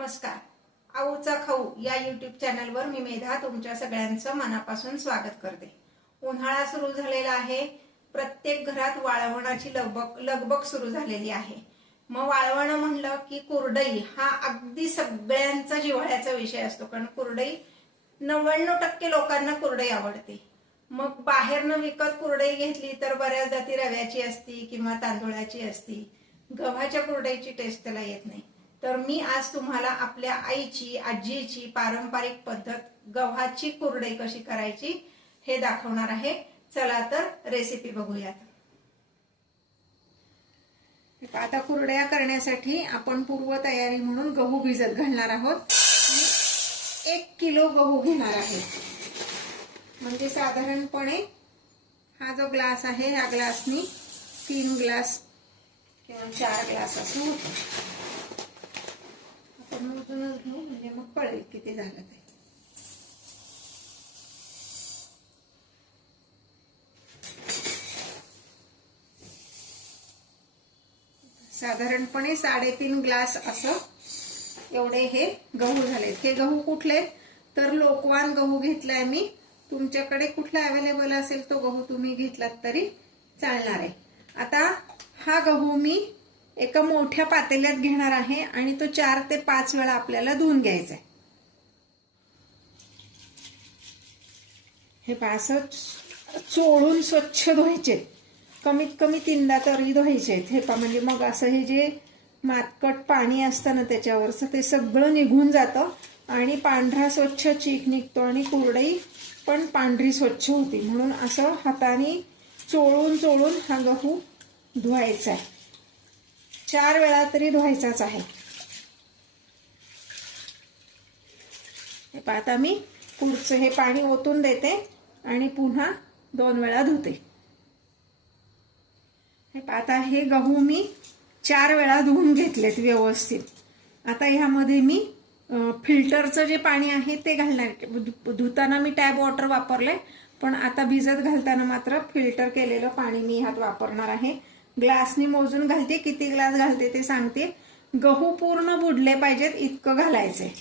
नमस्कार. आऊचा खाऊ या यूट्यूब चॅनलवर मी मेधा तुमच्या सगळ्यांचं मनापासून स्वागत करते. उन्हाळा सुरू झालेला आहे. प्रत्येक घरात वाळवणाची लगबग सुरू झालेली आहे. मग वाळवण म्हणलं की कुरडई हा अगदी सगळ्यांचा जिव्हाळ्याचा विषय असतो, कारण कुरडई 99% लोकांना कुरडई आवडते. मग बाहेरनं विकत कुरडई घेतली तर बऱ्याचदा ती रव्याची असती किंवा तांदूळाची असती. गव्हाच्या कुरडईची टेस्ट त्याला येत नाही. तर मी आज तुम्हाला आपल्या आईची आजीची पारंपरिक पद्धत गव्हाची कुरडई कशी करायची हे दाखवणार आहे. चला तर रेसिपी बघूयात. आता कुरड्या करण्यासाठी आपण पूर्व तयारी म्हणून गहू भिजत घालणार आहोत. 1 किलो गहू घेणार आहे. म्हणजे साधारणपणे हा जो ग्लास आहे ह्या ग्लासनी 3 ग्लास किंवा 4 ग्लास असं होतं. आपण मोजूनच घेऊ म्हणजे मग कळेल किती झालं ते. साधारणपणे 3.5 ग्लास असं एवढे हे गहू झालेत. हे गहू कुठले तर लोकवान गहू घेतलाय मी. तुमच्याकडे कुठला अवेलेबल असेल तो गहू तुम्ही घेतलात तरी चालणार आहे. आता हा गहू मी एका मोठ्या पातेल्यात घेणार आहे आणि तो 4 ते 5 वेळा आपल्याला धुवून घ्यायचा आहे. हे असं चोळून स्वच्छ धुवायचे. कमीत कमी 3दा तरी धुवायचे. हे म्हणजे मग असं हे जे मातकट पाणी असतं ना त्याच्यावरचं ते सगळं निघून जातं आणि पांढरा स्वच्छ चीक निघतो आणि कुरडई पण पांढरी स्वच्छ होती. म्हणून असं हाताने चोळून चोळून हा गहू धुवायचा आहे. 4 वेळा तरी धुवायचाच आहे. आता मी पुढचं हे पाणी ओतून देते आणि पुन्हा 2 वेळा धुते. आता हे गहू मी 4 वेळा धुवून घेतलेत व्यवस्थित. आता ह्यामध्ये मी फिल्टरचं जे पाणी आहे ते घालणार. धुताना मी टॅप वॉटर वापरले, पण आता भिजत घालताना मात्र फिल्टर केलेलं पाणी मी ह्यात वापरणार आहे. ग्लासनी मोजून घालते. किती ग्लास घालते ते सांगते. गहू पूर्ण बुडले पाहिजेत इतकं घालायचे.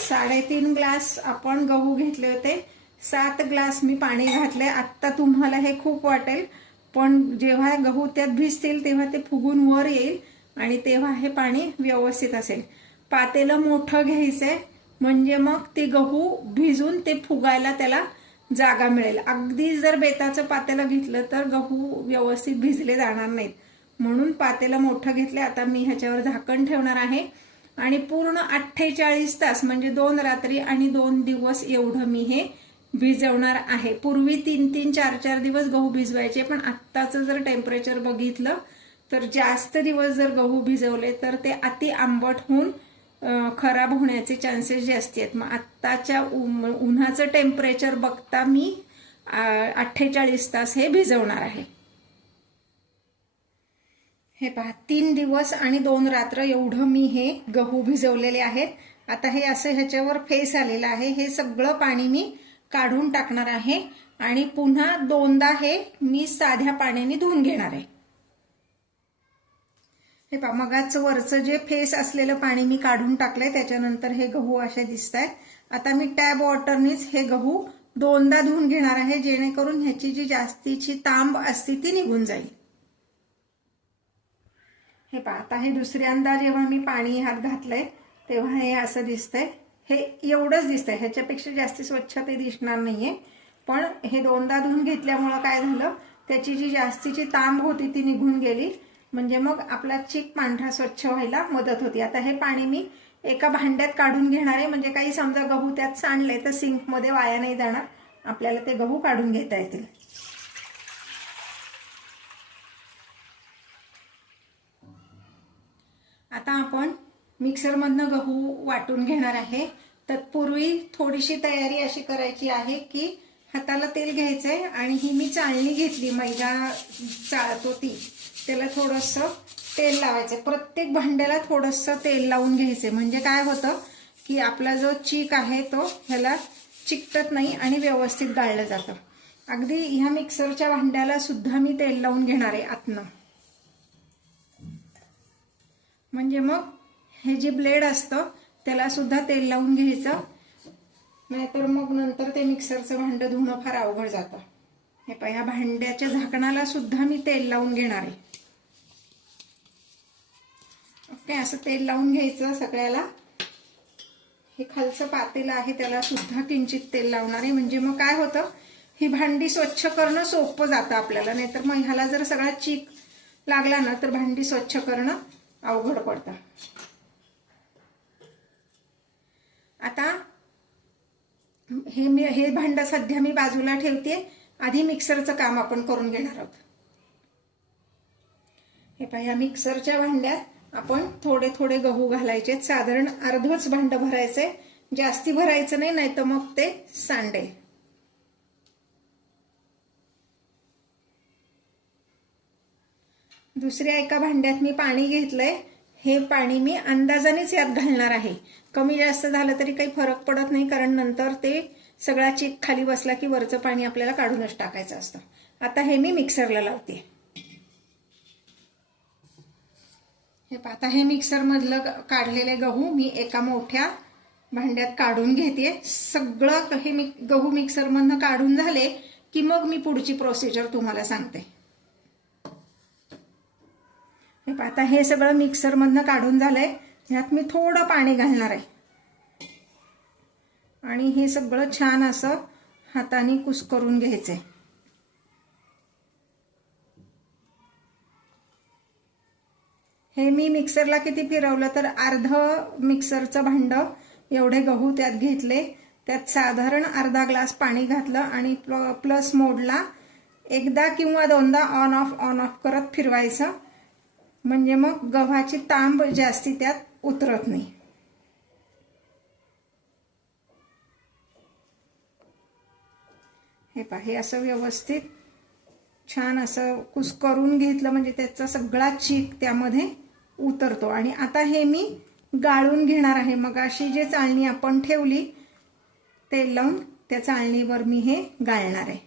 साडे 3 ग्लास आपण गहू घेतले होते. 7 ग्लास मी पाणी घातले. आता तुम्हाला हे खूप वाटेल, पण जेव्हा गहू त्यात भिजतील तेव्हा ते फुगून वर येईल आणि तेव्हा हे पाणी व्यवस्थित असेल. पातेलं मोठं घ्यायचंय म्हणजे मग ते गहू भिजून ते फुगायला त्याला जागा मिळेल. अगदी जर बेताचं पातेलं घेतलं तर गहू व्यवस्थित भिजले जाणार नाहीत. म्हणून पातेलं मोठं घेतले. आता मी ह्याच्यावर झाकण ठेवणार आहे आणि पूर्ण 48 तास म्हणजे 2 रात्री आणि 2 दिवस एवढं मी हे भिजवणार आहे. पूर्वी 3-3, 4-4 दिवस गहू भिजवायचे, पण आत्ताचं जर टेम्परेचर बघितलं तर जास्त दिवस जर गहू भिजवले तर ते अति आंबट होऊन खराब होण्याचे चान्सेस जास्त आहेत. मग आत्ताच्या उन्हाचं टेम्परेचर बघता मी 48 तास हे भिजवणार आहे. हे पहा, 3 दिवस आणि 2 रात्र एवढं मी हे गहू भिजवलेले आहेत. आता हे असं ह्याच्यावर फेस आलेलं आहे. हे सगळं पाणी मी काढून टाकणार आहे आणि पुन्हा 2दा हे मी साध्या पाण्याने धुवून घेणार आहे. हे पहा, मगाचं वरचं जे फेस असलेलं पाणी मी काढून टाकलंय. त्याच्यानंतर हे गहू असे दिसत आहेत. आता मी टॅप वॉटरनीच हे गहू 2दा धुवून घेणार आहे, जेणेकरून ह्याची जी जास्तीची तांब असते ती निघून जाईल. हे पहा, आता हे दुसऱ्यांदा जेव्हा मी पाणी ह्यात घातलंय तेव्हा हे असं दिसतंय. हे एवढंच दिसतंय, ह्याच्यापेक्षा जास्ती स्वच्छ ते दिसणार नाहीये. पण हे 2दा धुवून घेतल्यामुळं काय झालं, त्याची जी जास्तीची तांब होती ती निघून गेली. म्हणजे मग आपला चीक पांढरा स्वच्छ व्हायला मदत होती. आता हे पाणी मी एका भांड्यात काढून घेणार आहे, म्हणजे काही समजा गहू त्यात सांडले तर सिंकमध्ये वाया नाही जाणार. आपल्याला ते गहू काढून घेता येतील. आता आपण मिक्सरमधनं गहू वाटून घेणार आहे. तत्पूर्वी थोडीशी तयारी अशी करायची आहे की हाताला तेल घ्यायचंय आणि ही मी चाळणी घेतली, मैदा चाळतो ती, त्याला थोडंसं तेल लावायचं. प्रत्येक भांड्याला थोडंसं तेल लावून घ्यायचंय. म्हणजे काय होतं की आपला जो चीक आहे तो ह्याला चिकटत नाही आणि व्यवस्थित गाळलं जातं. अगदी ह्या मिक्सरच्या भांड्याला सुद्धा मी तेल लावून घेणार आहे आतनं. म्हणजे मग हे जे ब्लेड असतं त्याला सुद्धा तेल लावून घ्यायचं, नाहीतर मग नंतर ते मिक्सरचं भांडं धुणं फार अवघड जातं. हे पहा, ह्या भांड्याच्या झाकणाला सुद्धा मी तेल लावून घेणार आहे. ओके, असं तेल लावून घ्यायचं सगळ्याला. हे खालचं पातेलं आहे त्याला सुद्धा किंचित तेल लावणार आहे. म्हणजे मग काय होतं, ही भांडी स्वच्छ करणं सोपं जातं आपल्याला. नाहीतर मग ह्याला जर सगळा चीक लागला ना तर भांडी स्वच्छ करणं अवघड पडतं. आता हे भांडं सध्या मी बाजूला ठेवते. आधी मिक्सरचं काम आपण करून घेणार आहोत. हे पहा, या मिक्सरच्या भांड्यात आपण थोडे थोडे गहू घालायचे. साधारण अर्धच भांडं भरायचंय, जास्ती भरायचं नाही, नाही तर मग ते सांडेल. दुसऱ्या एका भांड्यात मी पाणी घेतलंय. हे पाणी मी अंदाजानेच यात घालणार आहे. कमी जास्त झालं तरी काही फरक पडत नाही, कारण नंतर ते सगळा चीक खाली बसला की वरचं पाणी आपल्याला काढूनच टाकायचं असतं. आता हे मी मिक्सरला लावते. हे आता हे मिक्सर मधलं काढलेले गहू मी एका मोठ्या भांड्यात काढून घेते. सगळं हे गहू मिक्सर मधनं काढून झाले की मग मी पुढची प्रोसिजर तुम्हाला सांगते. आता हे सगळं मिक्सर मधनं काढून झालंय. ह्यात मी थोडं पाणी घालणार आहे आणि हे सगळं छान असं हाताने कुस्करून घ्यायचंय. हे मी मिक्सरला किती फिरवलं तर अर्ध मिक्सरचं भांडं एवढे गहू त्यात घेतले. त्यात साधारण अर्धा ग्लास पाणी घातलं आणि प्लस मोडला. एकदा किंवा दोनदा ऑन ऑफ करत फिरवायचं. म्हणजे मग गव्हाची तांब जास्ती त्यात उतरत नाही. हे पहा, हे असं व्यवस्थित छान असं कुस्करून घेतलं म्हणजे त्याचा सगळा चीक त्यामध्ये उतरतो. आणि आता हे मी गाळून घेणार आहे. मगाशी जे चाळणी आपण ठेवली तेल लावून त्या चाळणीवर मी हे गाळणार आहे.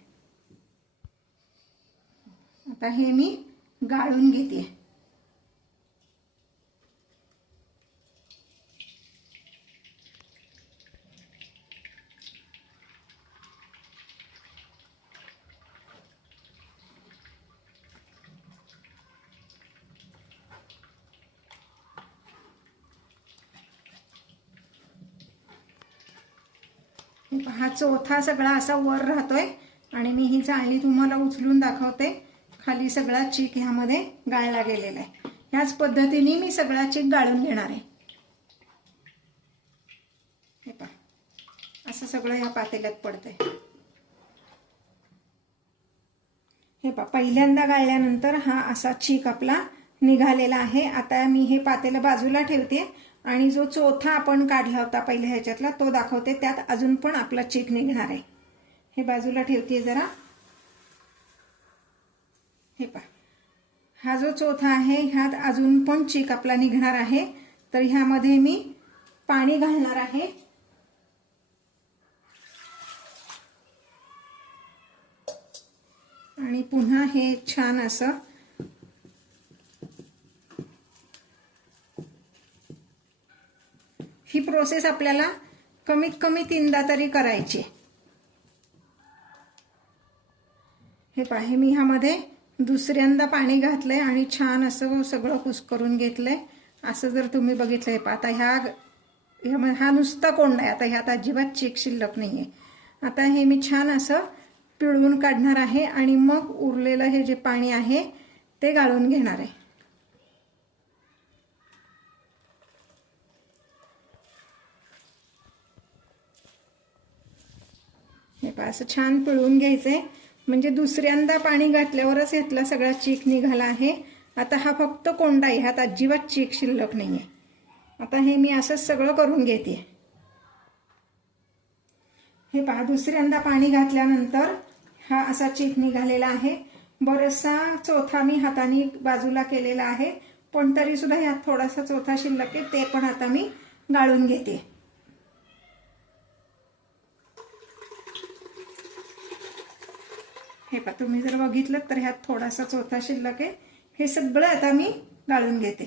आता हे मी गाळून घेते. हा चौथा सगळा असा वर राहतोय आणि मी ही चाळणी तुम्हाला उचलून दाखवते. खाली सगळा चीक ह्यामध्ये गाळला गेलेला आहे. ह्याच पद्धतीने मी सगळा चीक गाळून घेणार आहे. हे पहा, असं सगळं ह्या पातेल्यात पडतंय. हे पहा, पहिल्यांदा गाळल्यानंतर हा असा चीक आपला निघालेला आहे. आता मी हे पातेलं बाजूला ठेवते आणि जो चौथा आपण काढला होता पहिल्या ह्याच्यातला तो दाखवते. त्यात अजून पण आपला चीक निघणार आहे. हे बाजूला ठेवते जरा. हे पहा, हा जो चौथा आहे ह्यात अजून पण चीक आपला निघणार आहे. तर ह्यामध्ये मी पाणी घालणार आहे. आणि पुन्हा हे छान असं ही प्रोसेस आपल्याला कमीत कमी 3दा तरी करायची. हे पहा, मी ह्यामध्ये दुसऱ्यांदा पाणी घातलंय आणि छान असं सगळं कुस्करून घेतलंय. असं जर तुम्ही बघितलंय पहा, आता हा नुसता कोंडा आहे. आता ह्यात अजिबात चीक शिल्लक नाहीये. आता हे मी छान असं पिळवून काढणार आहे आणि मग उरलेलं हे जे पाणी आहे ते गाळून घेणार आहे. हे पहा, असं छान पिळवून घ्यायचंय. म्हणजे दुसऱ्यांदा पाणी घातल्यावरच यातला सगळा चीक निघाला आहे आता हा फक्त कोंडा आहे, ह्यात अजिबात चीक शिल्लक नाहीये. आता हे मी असंच सगळं करून घेते. हे पहा, दुसऱ्यांदा पाणी घातल्यानंतर हा असा चीक निघालेला आहे. बराचसा चोथा मी हाताने बाजूला केलेला आहे, पण तरी सुद्धा यात थोडासा चोथा शिल्लक आहे, ते पण आता मी गाळून घेते. हे पहा, तुम्ही जर बघितलं तर ह्यात थोडासा चोथा शिल्लक आहे. हे सगळं आता मी गाळून घेते.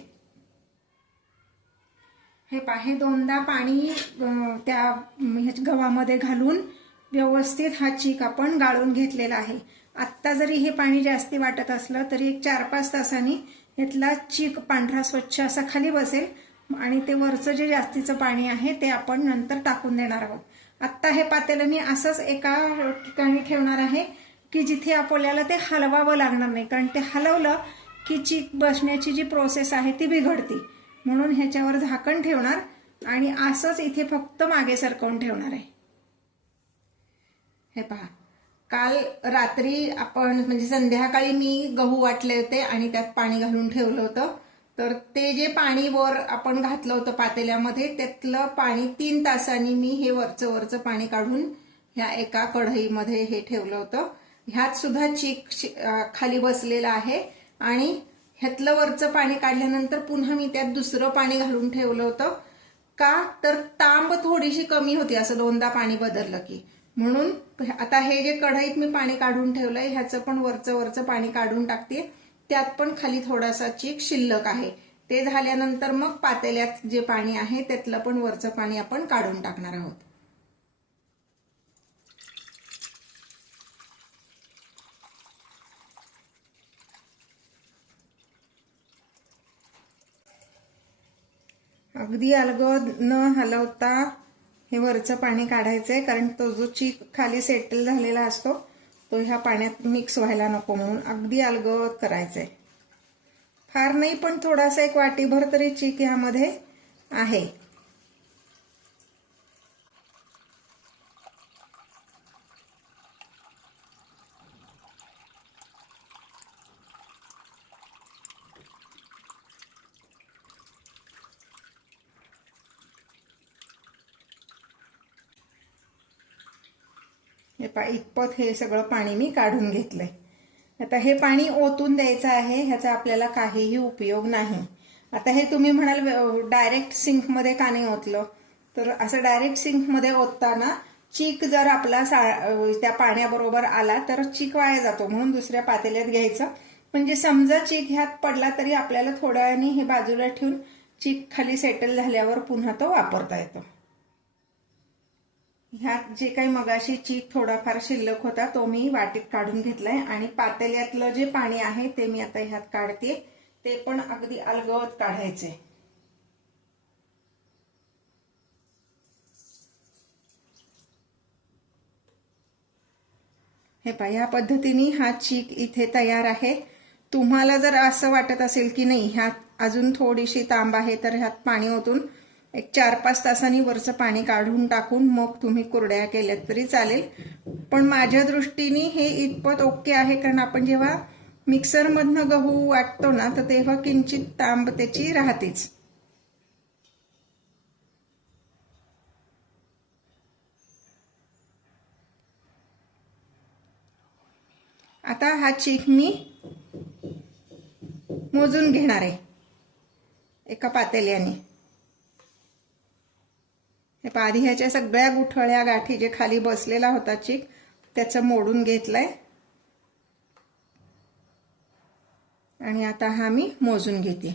हे पहा, हे दोनदा पाणी त्या गव्हामध्ये घालून व्यवस्थित हा चीक आपण गाळून घेतलेला आहे. आत्ता जरी हे पाणी जास्ती वाटत असलं तरी एक 4-5 तासांनी यातला चीक पांढरा स्वच्छ असा खाली बसेल आणि ते वरचं जे जास्तीचं पाणी आहे ते आपण नंतर टाकून देणार आहोत. आत्ता हे पातेलं मी असंच एका ठिकाणी ठेवणार आहे की जिथे आपल्याला ते हलवावं लागणार नाही, कारण ते हलवलं की चीक बसण्याची जी प्रोसेस आहे ती बिघडते. म्हणून ह्याच्यावर झाकण ठेवणार आणि असंच इथे फक्त मागे सरकवून ठेवणार आहे. हे पहा, काल रात्री आपण म्हणजे संध्याकाळी मी गहू वाटले होते आणि त्यात पाणी घालून ठेवलं होतं. तर ते जे पाणी वर आपण घातलं होतं पातेल्यामध्ये त्यातलं पाणी 3 तासांनी मी हे वरचं पाणी काढून ह्या एका कढईमध्ये हे ठेवलं होतं. ह्यात सुद्धा चीक खाली बसलेला आहे आणि ह्यातलं वरचं पाणी काढल्यानंतर पुन्हा मी त्यात दुसरं पाणी घालून ठेवलं होतं. का तर तांब थोडीशी कमी होती असं 2दा पाणी बदललं की. म्हणून आता हे जे कढईत मी पाणी काढून ठेवलंय ह्याचं पण वरचं पाणी काढून टाकते. त्यात पण खाली थोडासा चीक शिल्लक आहे. ते झाल्यानंतर मग पातेल्यात जे पाणी आहे त्यातलं पण वरचं पाणी आपण काढून टाकणार आहोत. अगदी अलगद न हलवता हे वरचं पाणी काढायचंय, कारण तो जो चीक खाली सेटल झालेला असतो तो ह्या पाण्यात मिक्स व्हायला नको, म्हणून अगदी अलगद करायचंय. फार नाही पण थोडासा एक वाटीभर तरी चीक ह्यामध्ये आहे. हे पहा, इतपत हे सगळं पाणी मी काढून घेतलंय. आता हे पाणी ओतून द्यायचं आहे, ह्याचा आपल्याला काहीही उपयोग नाही. आता हे तुम्ही म्हणाल डायरेक्ट सिंकमध्ये का नाही ओतलं, तर असं डायरेक्ट सिंकमध्ये ओतताना चीक जर आपला त्या पाण्याबरोबर आला तर चीक वाया जातो. म्हणून दुसऱ्या पातेल्यात घ्यायचं, म्हणजे समजा चीक ह्यात पडला तरी आपल्याला थोड्या वेळाने हे बाजूला ठेवून चीक खाली सेटल झाल्यावर पुन्हा तो वापरता येतो. ह्यात जे काही मगाशी चीक थोडाफार शिल्लक होता तो मी वाटीत काढून घेतलाय आणि पातेल्यातलं जे पाणी आहे ते मी आता ह्यात काढते. ते पण अगदी अलगद काढायचे. हे पहा, या पद्धतीने हा चीक इथे तयार आहे. तुम्हाला जर असं वाटत असेल की नाही ह्यात अजून थोडीशी तांब आहे तर ह्यात पाणी ओतून एक 4-5 तासांनी वरचं पाणी काढून टाकून मग तुम्ही कुरड्या केल्यात तरी चालेल. पण माझ्या दृष्टीने हे इतपत ओके आहे, कारण आपण जेव्हा मिक्सरमधनं गहू वाटतो ना तर तेव्हा किंचित तांब त्याची राहतेच. आता हा चीक मी मोजून घेणार आहे एका पातेल्याने. हे आधी ह्याच्या सगळ्या गुठळ्या गाठी जे खाली बसलेला होता चीक त्याचं मोडून घेतलंय आणि आता हा मी मोजून घेते.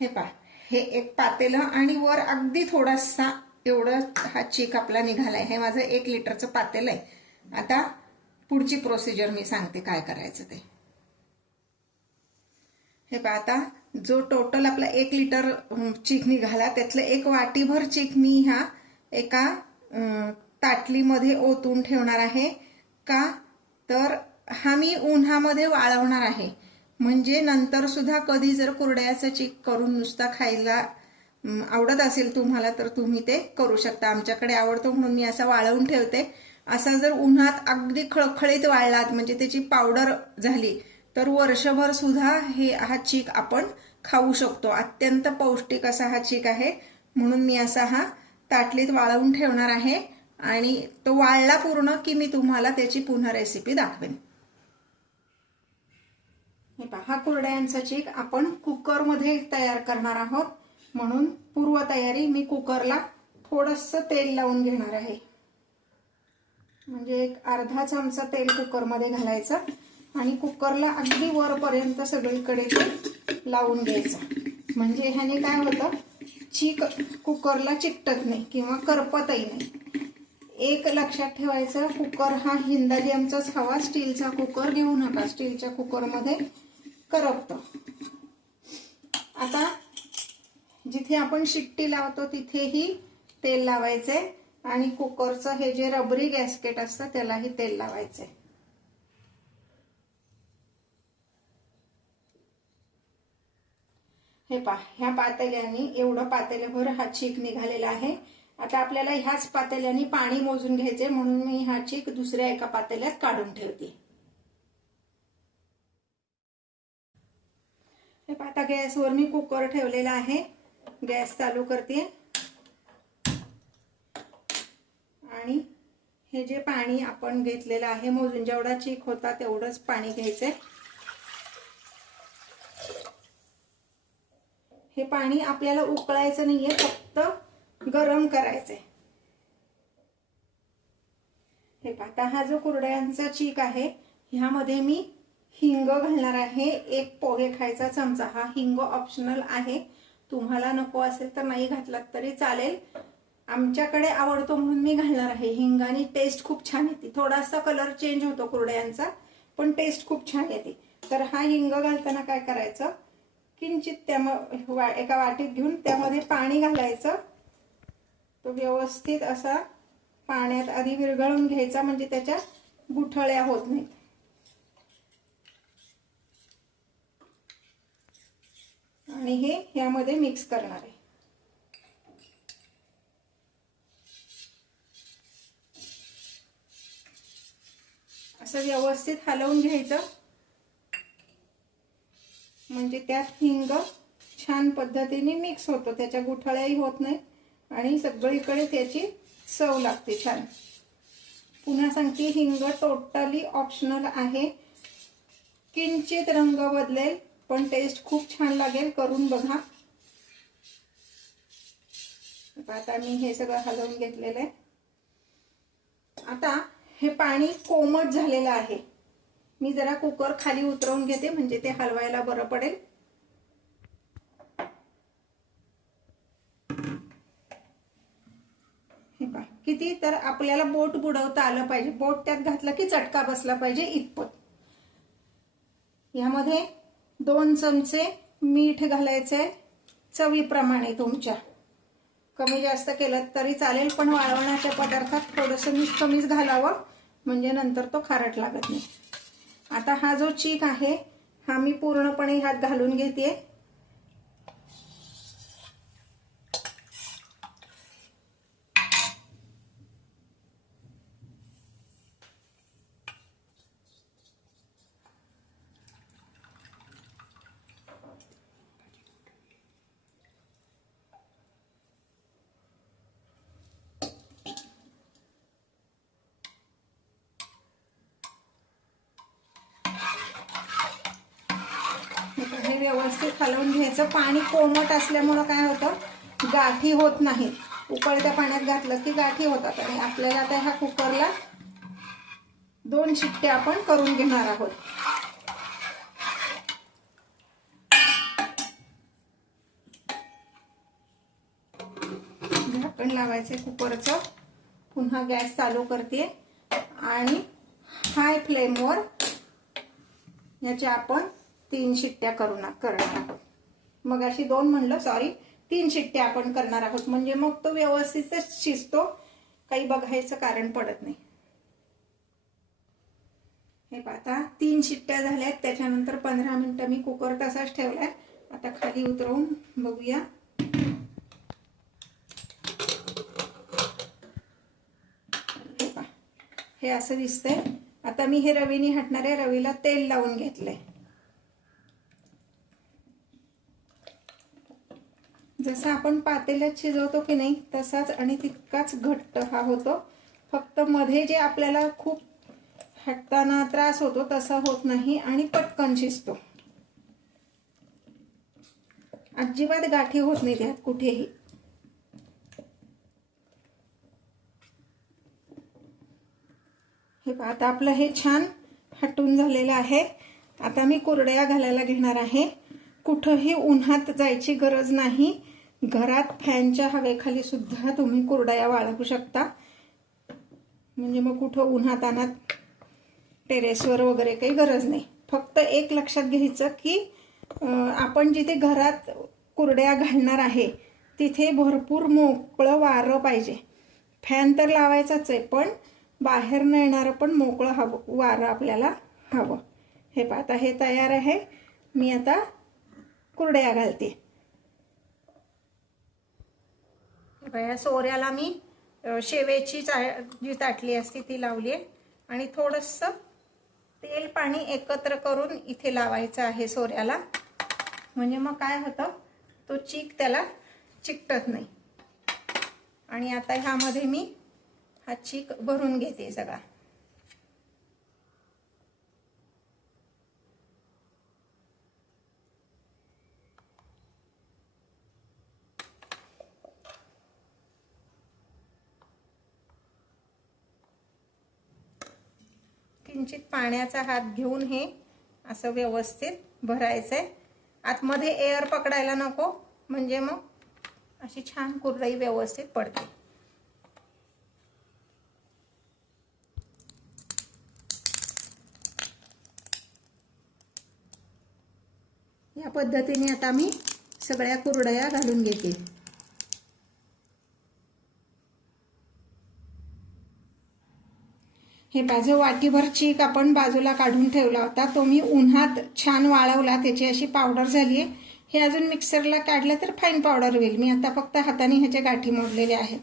हे पहा, हे एक पातेलं आणि वर अगदी थोडासा एवढं हा चीक आपला निघालाय. हे माझं 1 लिटरचं पातेलं आहे. आता पुढची प्रोसिजर मी सांगते काय करायचं ते. हे पहा, आता जो टोटल आपला 1 लिटर चीक निघाला त्यातलं 1 वाटीभर चीक मी ह्या एका ताटलीमध्ये ओतून ठेवणार आहे. का तर हा मी उन्हामध्ये वाळवणार आहे, म्हणजे नंतर सुद्धा कधी जर कुरड्याचं चीक करून नुसता खायला आवडत असेल तुम्हाला तर तुम्ही ते करू शकता. आमच्याकडे आवडतो म्हणून मी असा वाळवून ठेवते. असा जर उन्हात अगदी खळखळीत वाळलात म्हणजे त्याची पावडर झाली तर वर्षभर सुद्धा हा चीक आपण खाऊ शकतो. अत्यंत पौष्टिक असा हा चीक आहे. म्हणून मी असा हा ताटलीत वाळवून ठेवणार आहे आणि तो वाळला पूर्ण की मी तुम्हाला त्याची पुन्हा रेसिपी दाखवेन. हे पहा, हा कुरडयांचा चीक आपण कुकरमध्ये तयार करणार आहोत. म्हणून पूर्व तयारी, मी कुकरला थोडंसं तेल लावून घेणार आहे. म्हणजे एक अर्धा चमचा तेल कुकरमध्ये घालायचं आणि कुकरला अगदी वरपर्यंत सगळीकडे ते लावून घ्यायचं. म्हणजे ह्याने काय होतं, चीक कुकरला चिकटत नाही किंवा करपतही नाही. एक लक्षात ठेवायचं, कुकर हा हिंदाजियमचाच हवा, स्टीलचा कुकर घेऊ नका. स्टीलच्या कुकरमध्ये करपतं. आता जिथे आपण शिट्टी लावतो तिथेही तेल लावायचे आणि कुकरचं हे जे रबरी गॅस्केट असतं त्यालाही तेल लावायचे. हे पहा, ह्या पातेल्याने एवढं पातेल्याभर हा चीक निघालेला आहे. आता आपल्याला ह्याच पातेल्याने पाणी मोजून घ्यायचे. म्हणून मी हा चीक दुसऱ्या एका पातेल्यात काढून ठेवते. हे पहा, आता गॅसवर मी कुकर ठेवलेला आहे. गॅस चालू करते आणि हे जे पाणी आपण घेतलेलं आहे, मोजून जेवढा चीक होता तेवढंच पाणी घ्यायचंय. हे पाणी आपल्याला उकळायचं नाहीये, फक्त गरम करायचंय. हे पहा, हा जो कुरडयांचा चीक आहे ह्यामध्ये मी हिंग घालणार आहे. एक पोहे खायचा चमचा. हा हिंग ऑप्शनल आहे, तुम्हाला नको असेल तर नाही घातलात तरी चालेल. आमच्याकडे आवडतो म्हणून मी घालणार आहे. हिंगाने टेस्ट खूप छान येते. थोडासा कलर चेंज होतो कुरडयांचा, पण टेस्ट खूप छान येते. तर हा हिंग घालताना काय करायचं, किंचित एका वाटीत घेऊन त्यामध्ये पाणी घालायचं. तो व्यवस्थित असा पाण्यात आधी विरघळून घ्यायचा, म्हणजे त्याच्या गुठळ्या होत नाहीत. आणि हे यामध्ये मिक्स करणार आहे. असं व्यवस्थित हलवून घ्यायचं, म्हणजे त्यात हिंग छान पद्धतीने मिक्स होतो, त्याच्या गुठळ्याही होत नाही आणि सगळीकडे त्याची चव लागते छान. पुन्हा सांगते, हिंग टोटली ऑप्शनल आहे. किंचित रंग बदलेल पण टेस्ट खूप छान लागेल. करून बघा. आता मी हे सगळं हलवून घेतलेलं आहे. आता हे पाणी कोमट झालेलं आहे. मी जरा कुकर खाली उतरवून घेते, म्हणजे ते हलवायला बरं पडेल. हे पहा, किती तर आपल्याला बोट बुडवता आलं पाहिजे. बोट त्यात घातलं की चटका बसला पाहिजे इतपत. यामध्ये 2 चमचे मीठ घालायचे, चवीप्रमाणे तुमच्या. कमी जास्त केलं तरी चालेल, पण वाळवणाच्या पदार्थात थोडंसं मीठ कमीच घालावं, म्हणजे नंतर तो खारट लागत नाही. आता हा जो चीक आहे हा मी पूर्णपणे ह्यात घालून घेते. हे व्यवस्थित हलवून घ्यायचं. पाणी कोमट असल्यामुळं काय होतं, गाठी होत नाहीत. उकळत्या पाण्यात घातलं की गाठी होतात. आणि आपल्याला आता ह्या कुकरला 2 शिट्ट्या आपण करून घेणार आहोत. झाकण लावायचे कुकरचं. पुन्हा गॅस चालू करते आणि हाय फ्लेमवर याच्या आपण 3 शिट्ट्या करणार आहोत. मग अशी 2 म्हणलं, सॉरी 3 शिट्ट्या आपण करणार आहोत, म्हणजे मग तो व्यवस्थित शिजतो, काही बघायचं कारण पडत नाही. हे पाहता 3 शिट्ट्या झाल्यात. त्याच्यानंतर 15 मिनिटं मी कुकर तसाच ठेवलाय. आता खाली उतरवून बघूया. हे असं दिसतंय. आता मी हे रवीने हटणाऱ्या रवीला तेल लावून घेतलंय. जसं आपण पातेल्यात शिजवतो की नाही तसाच आणि तितकाच घट्ट हा होतो. फक्त मध्ये जे आपल्याला खूप हटताना त्रास होतो तसा होत नाही आणि पटकन शिजतो. अजिबात गाठी होत नाही त्यात कुठेही. हे पहा, आता आपलं हे छान हटून झालेलं आहे. आता मी कुरडया घालायला घेणार आहे. कुठंही उन्हात जायची गरज नाही. घरात फॅनच्या हवेखाली सुद्धा तुम्ही कुरडया वाळवू शकता. म्हणजे मग कुठं उन्हात आणत टेरेसवर वगैरे काही गरज नाही. फक्त एक लक्षात घ्यायचं की आपण जिथे घरात कुरडया घालणार आहे तिथे भरपूर मोकळं वारं पाहिजे. फॅन तर लावायचाच आहे, पण बाहेर न येणारं पण मोकळं हवं, वारं आपल्याला हवं. हे पहा, आता हे तयार आहे. मी आता कुरडया घालते. या सोऱ्याला मी शेवेची जी ताटली असते ती लावली आहे आणि थोडंसं तेल पाणी एकत्र करून इथे लावायचं आहे सोऱ्याला. म्हणजे मग काय होतं, तो चीक त्याला चिकटत नाही. आणि आता ह्यामध्ये मी हा चीक भरून घेते सगळा. किंचित पाण्याचा हात घेऊन हे असं व्यवस्थित भरायचंय. आतमध्ये एअर पकडायला नको, म्हणजे मग अशी छान कुरडई व्यवस्थित पडते. या पद्धतीने आता मी सगळ्या कुरडया घालून घेते. हे बाजू वाटीभर चीक आपण बाजूला काढून ठेवला होता, तो मी उन्हात छान वाळवला. त्याची अशी पावडर झाली आहे. हे अजून मिक्सरला काढलं तर फाईन पावडर होईल. मी आता फक्त हाताने ह्याचे गाठी मोडलेले आहेत.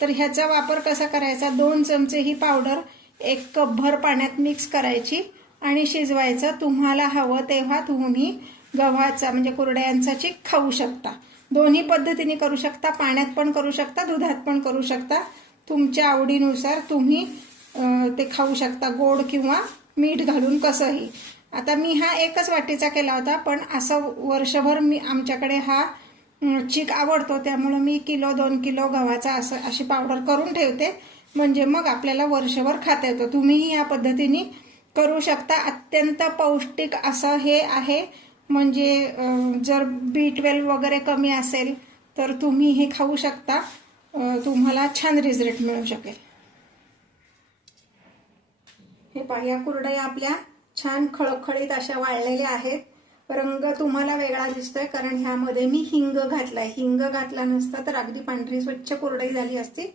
तर ह्याचा वापर कसा करायचा, 2 चमचे ही पावडर 1 कपभर पाण्यात मिक्स करायची आणि शिजवायचं. तुम्हाला हवं तेव्हा तुम्ही गव्हाचा म्हणजे कुरड्यांचा चीक खाऊ शकता. दोन्ही पद्धतीने करू शकता. पाण्यात पण करू शकता, दुधात पण करू शकता. तुमच्या आवडीनुसार तुम्ही ते खाऊ शकता, गोड किंवा मीठ घालून कसंही. आता मी हा 1च वाटीचा केला होता, पण असं वर्षभर आमच्याकडे हा चीक आवडतो, त्यामुळे मी 1-2 किलो गव्हाचा अशी पावडर करून ठेवते. म्हणजे मग आपल्याला वर्षभर खाता येतो. तुम्हीही या पद्धतीने करू शकता. अत्यंत पौष्टिक असं हे आहे. म्हणजे जर B12 वगैरे कमी असेल तर तुम्ही हे खाऊ शकता. तुम्हाला छान रिझल्ट मिळू शकेल. हे पहा, या कुरडया आपल्या छान खळखळीत अशा वाळलेल्या आहेत. रंग तुम्हाला वेगळा दिसतोय कारण ह्यामध्ये मी हिंग घातलाय. हिंग घातला नसता तर अगदी पांढरी स्वच्छ कुरडई झाली असती,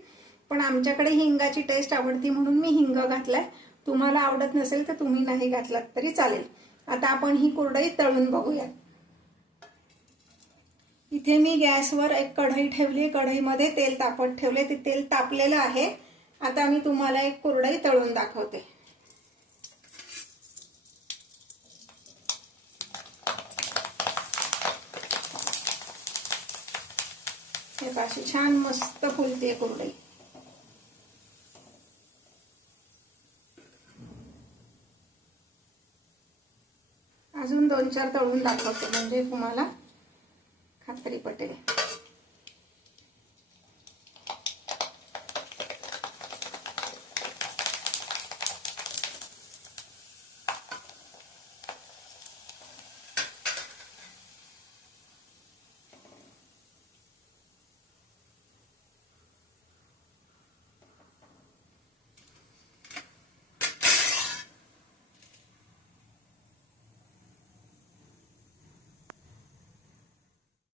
पण आमच्याकडे हिंगाची टेस्ट आवडती म्हणून मी हिंग घातलाय. तुम्हाला आवडत नसेल तर तुम्ही नाही घातलात तरी चालेल. आता आपण ही कुरडई तळून बघूया. इथे मी गॅसवर एक कढई ठेवली. कढईमध्ये तेल तापत ठेवले. ते तेल तापलेलं आहे. आता मी तुम्हाला एक कुरडई तळून दाखवते. हे अशी छान मस्त फुलते कुरडई. अजून 2-4 तळून दाखवते म्हणजे तुम्हाला खात्री पटेल.